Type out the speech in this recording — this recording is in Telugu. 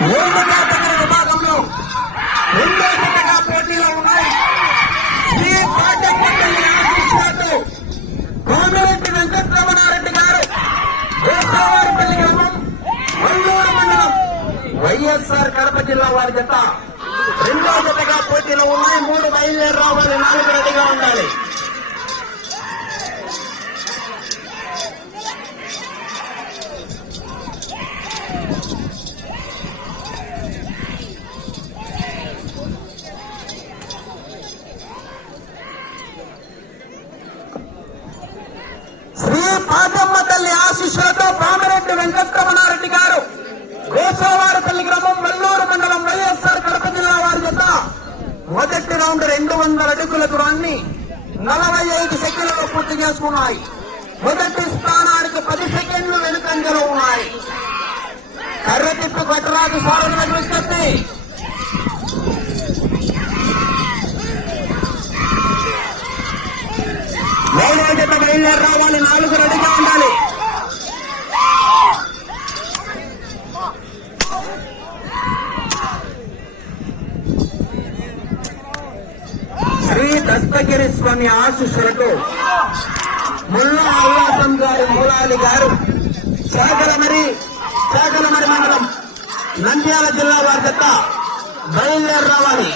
మూడు జాతకల విభాగంలో రెండో జతగా పోటీలు ఉన్నాయి. శ్రీ పాటపల్లి ఆశీస్సులతో కోమిరెడ్డి వెంకటరమణారెడ్డి గారు గోసావారిపల్లి గ్రామం వల్లూరు మండలం వైఎస్ఆర్ కడప జిల్లా వారి జత రెండో జతగా పోటీలో ఉన్నాయి. మూడు బయలుదేరి రావాలి. నాలుగు రెడీగా ఉండాలి. మొదటి రెండు వందల అడుగుల దూరాన్ని నలభై ఐదు సెకండ్లలో పూర్తి చేసుకున్నాయి. మొదటి స్థానానికి పది సెకండ్లు వెనుకంజలో ఉన్నాయి. కర్ర తిప్పి కొట్టరాజు సారథుల విజ్ఞప్తి మూడో జత బయలుదేరి రావాలి నాలుగు రెడీగా ఉండాలి శ్రీ దస్తగిరి స్వామి ఆశీస్సులతో ముల్లా అల్లాసం గారు మూలాలి గారు చాకలమరి చాకలమరి మండలం నంద్యాల జిల్లా వారి చెత్త బయలుదేరి రావాలి